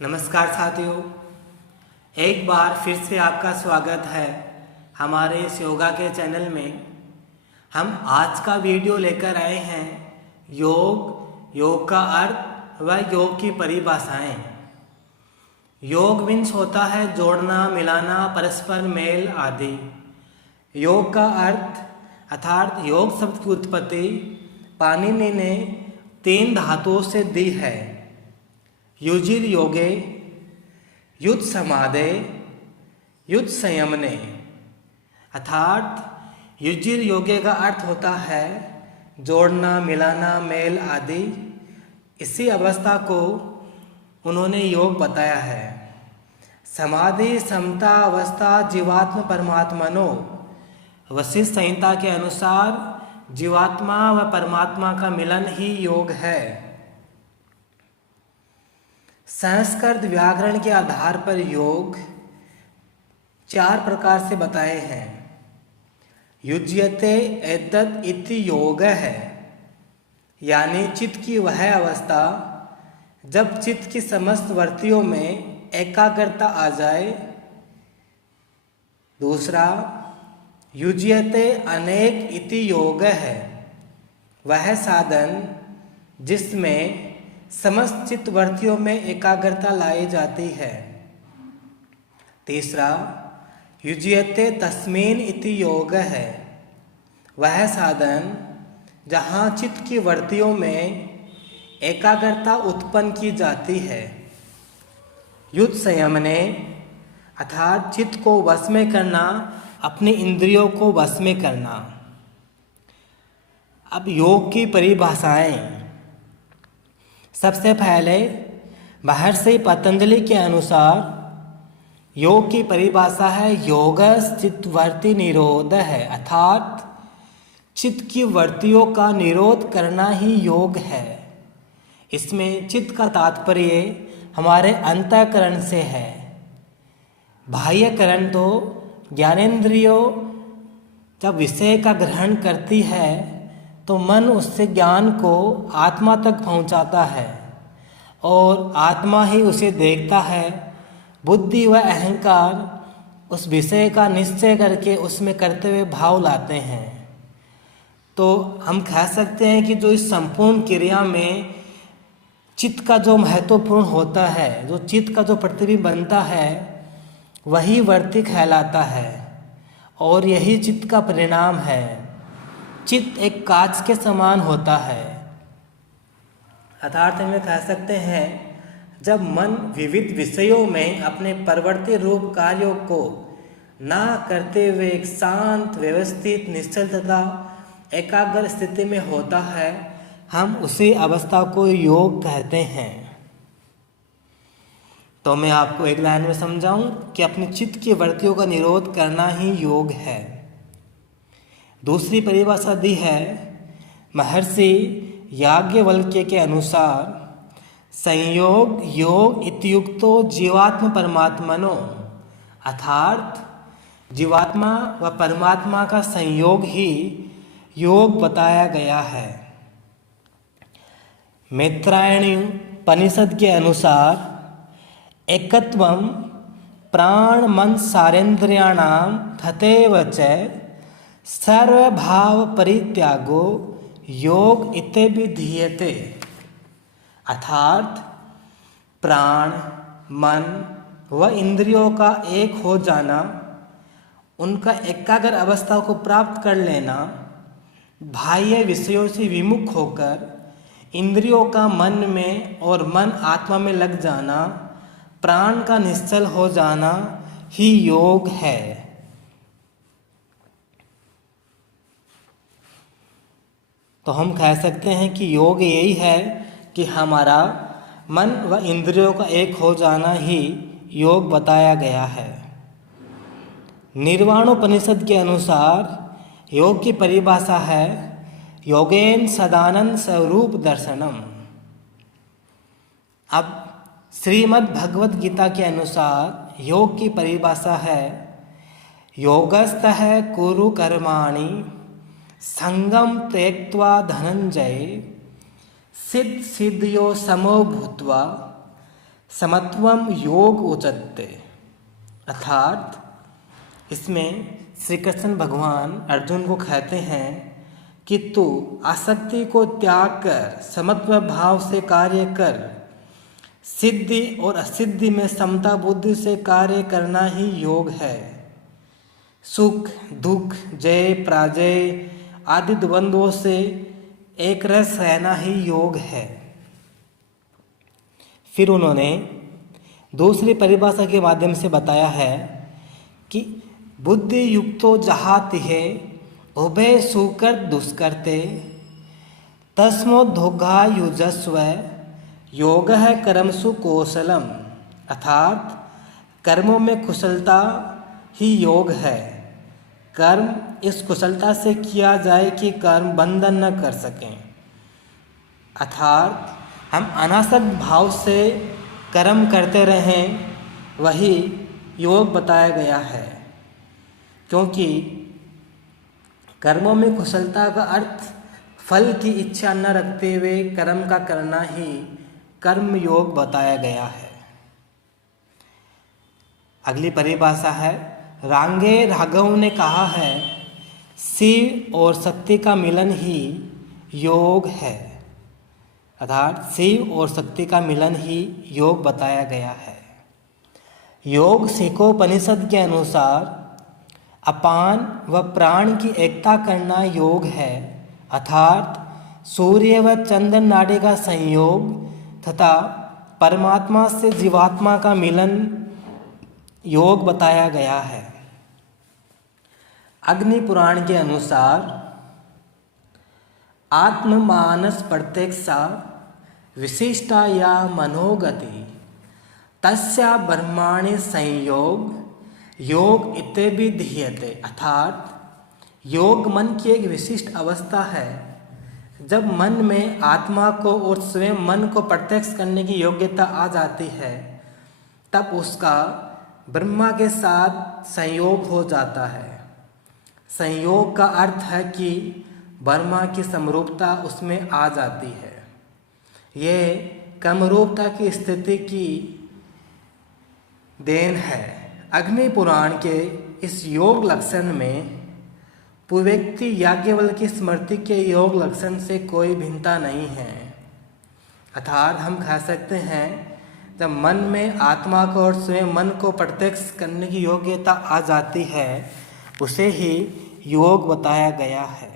नमस्कार साथियों, एक बार फिर से आपका स्वागत है हमारे इस योगा के चैनल में। हम आज का वीडियो लेकर आए हैं योग का अर्थ व योग की परिभाषाएं। योग मीन्स होता है जोड़ना, मिलाना, परस्पर मेल आदि। योग का अर्थ अर्थात योग शब्द की उत्पत्ति पाणिनि ने 3 धातुओं से दी है। युजिर योगे, युत समाधे, युत संयमने। अर्थात युजिर योगे का अर्थ होता है जोड़ना, मिलाना, मेल आदि। इसी अवस्था को उन्होंने योग बताया है। समाधि समता अवस्था जीवात्म परमात्मनो। वशिष्ठ संहिता के अनुसार जीवात्मा व परमात्मा का मिलन ही योग है। संस्कृत व्याकरण के आधार पर योग 4 प्रकार से बताए हैं। युज्यते एतद् इति योग है, यानी चित्त की वह अवस्था जब चित्त की समस्त वृत्तियों में एकाग्रता आ जाए। दूसरा, युज्यते अनेक इति योग है, वह साधन जिसमें समस्त चित्तवृत्तियों में एकाग्रता लाई जाती है। तीसरा, युज्यते तस्मिन् इति योग है, वह साधन जहाँ चित्त की वृत्तियों में एकाग्रता उत्पन्न की जाती है। युत संयमने अर्थात चित्त को वश में करना, अपने इंद्रियों को वश में करना। अब योग की परिभाषाएं। सबसे पहले महर्षि पतंजलि के अनुसार योग की परिभाषा है योगस् चित्तवृत्ति निरोध है, अर्थात चित्त की वृत्तियों का निरोध करना ही योग है। इसमें चित्त का तात्पर्य हमारे अंतःकरण से है। बाह्यकरण तो ज्ञानेंद्रियों जब विषय का ग्रहण करती है तो मन उससे ज्ञान को आत्मा तक पहुंचाता है और आत्मा ही उसे देखता है। बुद्धि व अहंकार उस विषय का निश्चय करके उसमें कर्तव्य भाव लाते हैं। तो हम कह सकते हैं कि जो इस संपूर्ण क्रिया में चित्त का जो महत्वपूर्ण होता है, जो चित्त का जो प्रतिबिंब बनता है, वही वृत्ति कहलाता है और यही चित्त का परिणाम है। चित्त एक कांच के समान होता है। अर्थात हम कह सकते हैं जब मन विविध विषयों में अपने परिवर्तित रूप कार्यों को ना करते हुए एक शांत, व्यवस्थित, निश्चल तथा एकाग्र स्थिति में होता है, हम उसी अवस्था को योग कहते हैं। तो मैं आपको एक लाइन में समझाऊं कि अपने चित्त की वृत्तियों का निरोध करना ही योग है। दूसरी परिभाषा दी है महर्षि याज्ञवल्क्य के अनुसार संयोग योग इत्युक्तो जीवात्म परमात्मनो, अर्थात जीवात्मा व परमात्मा का संयोग ही योग बताया गया है। मैत्रायणी उपनिषद के अनुसार एकत्वम प्राण मन सारेन्द्रियाणां तथैव च सर्वभाव परित्यागो योग इत्यभिधीयते, अर्थात प्राण, मन व इंद्रियों का एक हो जाना, उनका एकाग्र अवस्था को प्राप्त कर लेना, बाह्य विषयों से विमुख होकर इंद्रियों का मन में और मन आत्मा में लग जाना, प्राण का निश्चल हो जाना ही योग है। तो हम कह सकते हैं कि योग यही है कि हमारा मन व इंद्रियों का एक हो जाना ही योग बताया गया है। निर्वाणोपनिषद के अनुसार योग की परिभाषा है योगेन सदानंद स्वरूप दर्शनम। अब श्रीमद् भगवद गीता के अनुसार योग की परिभाषा है योगस्थः कुरु कर्माणि संगम त्यक्त्वा धनंजय सिद्ध सिद्धियो समो भूत्वा समत्वम योग उचत्ते, अर्थात इसमें श्री कृष्ण भगवान अर्जुन को कहते हैं कि तू आसक्ति को त्याग कर समत्व भाव से कार्य कर, सिद्धि और असिद्धि में समता बुद्धि से कार्य करना ही योग है। सुख दुख जय पराजय आदि द्वंद्वों से एक रस रहना ही योग है। फिर उन्होंने दूसरी परिभाषा के माध्यम से बताया है कि बुद्धि युक्तो जहाति है उभय सुकर दुष्कर्ते तस्मोद्धोगा युजस्व योग है कर्मसु कौशलम, अर्थात कर्मों में कुशलता ही योग है। कर्म इस कुशलता से किया जाए कि कर्म बंधन न कर सकें, अर्थात हम अनासक्त भाव से कर्म करते रहें, वही योग बताया गया है। क्योंकि कर्मों में कुशलता का अर्थ फल की इच्छा न रखते हुए कर्म का करना ही कर्म योग बताया गया है। अगली परिभाषा है, रांगे राघव ने कहा है शिव और शक्ति का मिलन ही योग है, अर्थात शिव और शक्ति का मिलन ही योग बताया गया है। योग सिखोपनिषद के अनुसार अपान व प्राण की एकता करना योग है, अर्थात सूर्य व चंद्र नाड़ी का संयोग तथा परमात्मा से जीवात्मा का मिलन योग बताया गया है। अग्नि पुराण के अनुसार आत्ममानस प्रत्यक्षा विशिष्टा या मनोगति तस्या ब्रह्माणि संयोग योग इत्यादि धीयते, अर्थात योग मन की एक विशिष्ट अवस्था है। जब मन में आत्मा को और स्वयं मन को प्रत्यक्ष करने की योग्यता आ जाती है, तब उसका ब्रह्मा के साथ संयोग हो जाता है। संयोग का अर्थ है कि ब्रह्मा की समरूपता उसमें आ जाती है। ये कमरूपता की स्थिति की देन है। अग्नि पुराण के इस योग लक्षण में व्यक्ति याज्ञवल्क्य की स्मृति के योग लक्षण से कोई भिन्नता नहीं है, अर्थात हम कह सकते हैं जब मन में आत्मा को और स्वयं मन को प्रत्यक्ष करने की योग्यता आ जाती है, उसे ही योग बताया गया है।